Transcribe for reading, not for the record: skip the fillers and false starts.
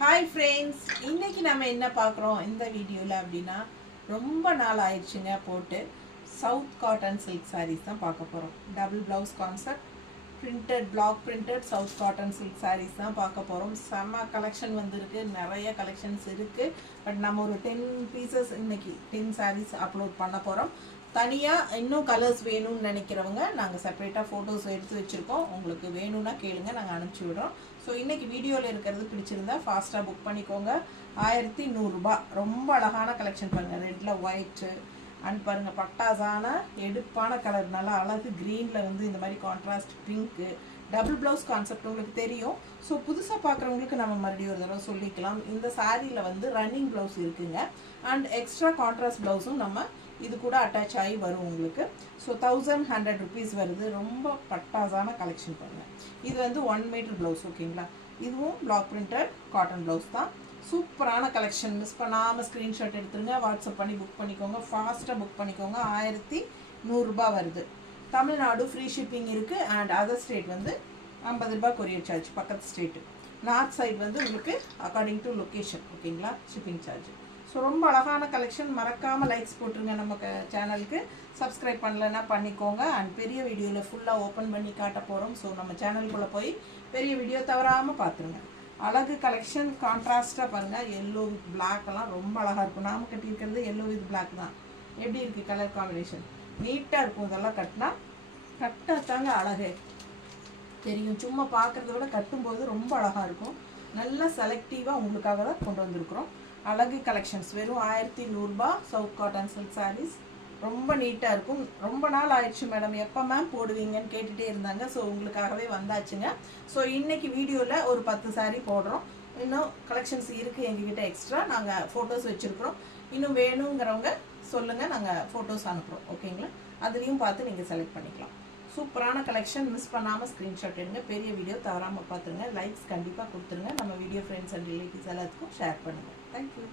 Hi friends, இன்னைக்கு நம்ம என்ன பார்க்குறோம் இந்த வீடியோவில் அப்படின்னா, ரொம்ப நாள் ஆயிடுச்சுங்க போட்டு சவுத் காட்டன் சில்க் சாரீஸ் தான் பார்க்க போகிறோம். Double blouse concept, printed block printed south cotton silk sarees தான் பார்க்க போகிறோம். செம்ம கலெக்ஷன் வந்திருக்கு, நிறைய கலெக்ஷன்ஸ் இருக்குது. பட் நம்ம ஒரு 10 பீசஸ் இன்னைக்கு 10 சாரீஸ் அப்லோட் பண்ண போகிறோம். தனியாக இன்னும் கலர்ஸ் வேணும்னு நினைக்கிறவங்க நாங்கள் செப்பரேட்டாக ஃபோட்டோஸ் எடுத்து வச்சுருக்கோம். உங்களுக்கு வேணும்னா கேளுங்க, நாங்கள் அனுப்பிச்சி விடுறோம். ஸோ இன்றைக்கி வீடியோவில் இருக்கிறது பிடிச்சிருந்தா ஃபாஸ்ட்டாக புக் பண்ணிக்கோங்க. 1100 ரூபாய். ரொம்ப அழகான கலெக்ஷன் பாருங்கள். ரெட்டில் ஒயிட்டு அண்ட் பாருங்கள், பட்டாசான எடுப்பான கலர், நல்லா அழகு க்ரீனில் வந்து இந்த மாதிரி contrast pink, double blouse concept உங்களுக்கு தெரியும். ஸோ புதுசாக பார்க்குறவங்களுக்கு நம்ம மறுபடியும் ஒரு தடவை சொல்லிக்கலாம். இந்த சாரியில் வந்து ரன்னிங் ப்ளவுஸ் இருக்குங்க அண்ட் எக்ஸ்ட்ரா கான்ட்ராஸ்ட் ப்ளவுஸும் நம்ம இது கூட அட்டாச் ஆகி வரும் உங்களுக்கு. ஸோ 1100 rupees வருது. ரொம்ப பட்டாசான கலெக்ஷன் பாருங்கள். இது வந்து 1 மீட்டர் ப்ளவுஸ், ஓகேங்களா? இதுவும் பிளாக் பிரிண்டட் காட்டன் ப்ளவுஸ் தான். சூப்பரான கலெக்ஷன். மிஸ் பண்ணாமல் ஸ்க்ரீன்ஷாட் எடுத்துருங்க, வாட்ஸ்அப் பண்ணி புக் பண்ணிக்கோங்க. ஃபாஸ்ட்டாக புக் பண்ணிக்கோங்க. 1100 ரூபாய் வருது. தமிழ்நாடு ஃப்ரீ ஷிப்பிங் இருக்குது அண்ட் அதர் ஸ்டேட் வந்து 50 ரூபாய் கொரியர் சார்ஜ். பக்கத்து ஸ்டேட்டு நார்த் சைடு வந்து உங்களுக்கு அக்கார்டிங் டு லொக்கேஷன், ஓகேங்களா, ஷிப்பிங் சார்ஜ். ஸோ ரொம்ப அழகான கலெக்ஷன். மறக்காமல் லைக்ஸ் போட்டுருங்க. நம்ம சேனலுக்கு சப்ஸ்கிரைப் பண்ணலைன்னா பண்ணிக்கோங்க. அண்ட் பெரிய வீடியோவில் ஃபுல்லாக ஓப்பன் பண்ணி காட்ட போகிறோம். ஸோ நம்ம சேனலுக்குள்ளே போய் பெரிய வீடியோ தவறாமல் பார்த்துருங்க. அழகு கலெக்ஷன். கான்ட்ராஸ்ட்டாக பாருங்கள், எல்லோ வித் பிளாக்லாம் ரொம்ப அழகாக இருக்கும். நாம் கட்டியிருக்கிறது எல்லோ வித் பிளாக் தான். எப்படி இருக்குது கலர் காம்பினேஷன்? நீட்டாக இருக்கும். இதெல்லாம் கட்டினாத்தாங்க அழகு தெரியும். சும்மா பார்க்குறத விட கட்டும்போது ரொம்ப அழகாக இருக்கும். நல்லா செலக்டிவாக உங்களுக்காக தான் கொண்டு வந்திருக்கிறோம். அழகு கலெக்ஷன்ஸ். வெறும் 1100 ரூபாய் சவுத் காட்டன் சில்க் சாரீஸ். ரொம்ப நீட்டாக இருக்கும். ரொம்ப நாள் ஆயிடுச்சு மேடம், எப்போ மேம் போடுவீங்கன்னு கேட்டுகிட்டே இருந்தாங்க. ஸோ உங்களுக்காகவே வந்தாச்சுங்க. ஸோ இன்றைக்கி வீடியோவில் ஒரு 10 சாரீ போடுறோம். இன்னும் கலெக்ஷன்ஸ் இருக்குது எங்ககிட்ட எக்ஸ்ட்ரா. நாங்கள் ஃபோட்டோஸ் வச்சுருக்குறோம். இன்னும் வேணுங்கிறவங்க சொல்லுங்கள், நாங்கள் ஃபோட்டோஸ் அனுப்புகிறோம், ஓகேங்களா? அதுலேயும் பார்த்து நீங்கள் செலக்ட் பண்ணிக்கலாம். சூப்பரான கலெக்ஷன். மிஸ் பண்ணாமல் ஸ்க்ரீன்ஷாட் எடுங்க. பெரிய வீடியோ தவறாமல் பார்த்துருங்க. லைக்ஸ் கண்டிப்பாக கொடுத்துருங்க. நம்ம வீடியோ ஃப்ரெண்ட்ஸ் அண்ட் ரிலேட்டிவ்ஸ் எல்லாத்துக்கும் ஷேர் பண்ணுங்கள். தேங்க்யூ.